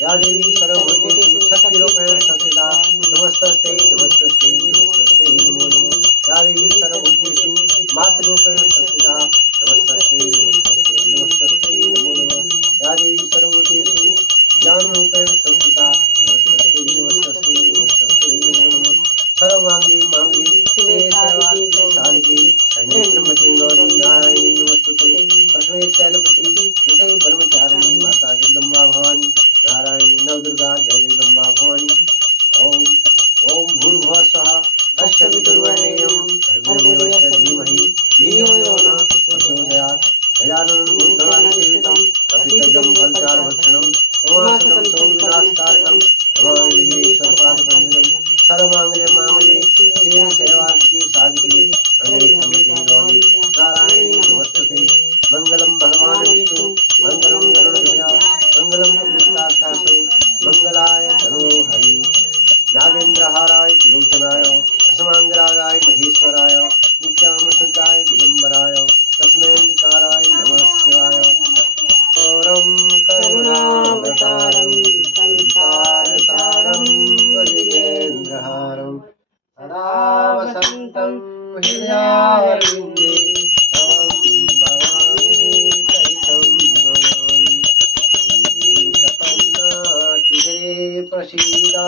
या देवी सर्वभूतेषु शक्तिरूपेण संस्थिता नमस्तस्ते नमस्तस्ते नमस्तस्ते नमो नमः। या देवी सर्वभूतेषु मातृरूपेण संस्थिता नमस्तस्ते नमस्तस्ते नमस्तस्ते नमो नमः। या देवी सर्वभूतेषु ज्ञानरूपेण संस्थिता नमस्तस्ते नमस्तस्ते नमस्तस्ते नमो नमः। सर्वमांगल्ये मांगल्ये शिवे सर्वार्थे साधिके शरण्ये त्र्यंबके गौरी नारायणी नमस्तुते। प्रथमे शैलपुत्री द्वितीये ब्रह्मचारिणी माता जगदम्बा भवानी नारायणी नवदुर्गा जय जगदम्बा भवानी। ओम ओम भूर्भुवः स्वः तस्सवितुर्वरेण्यं भर्गो देवस्य धीमहि धियो यो नः प्रचोदयात्। गजाननं भूतगणाधिसेवितं कपितजं फलचारुभक्षणं उमासुतं सौम्यनाशकारकं नमामि विघ्नेश्वरपादपङ्कजं। सर्वमांगल्ये मांगल्ये शिवे सर्वार्थे साधिके शरण्ये त्र्यंबके गौरी नारायणी नमस्तुते। मंगलम भगवान विष्णु मंगलम गरुड़ध्वजा मंगलम पुण्डरीकाक्षासो मंगलाय तनो हरि। नागेन्द्रहाराय त्रिलोचनाय असमांगरागाय महेश्वराय नित्यामसुताय दिगंबराय तस्मै विकाराय नमः शिवाय। गौरं करुणावतारं संसारसारं भुजगेन्द्रहारं सदा वसन्तं हृदयारविन्दे तं भवानी सहितं नमामि। श्रीप्रपन्नातिहरे प्रसीदा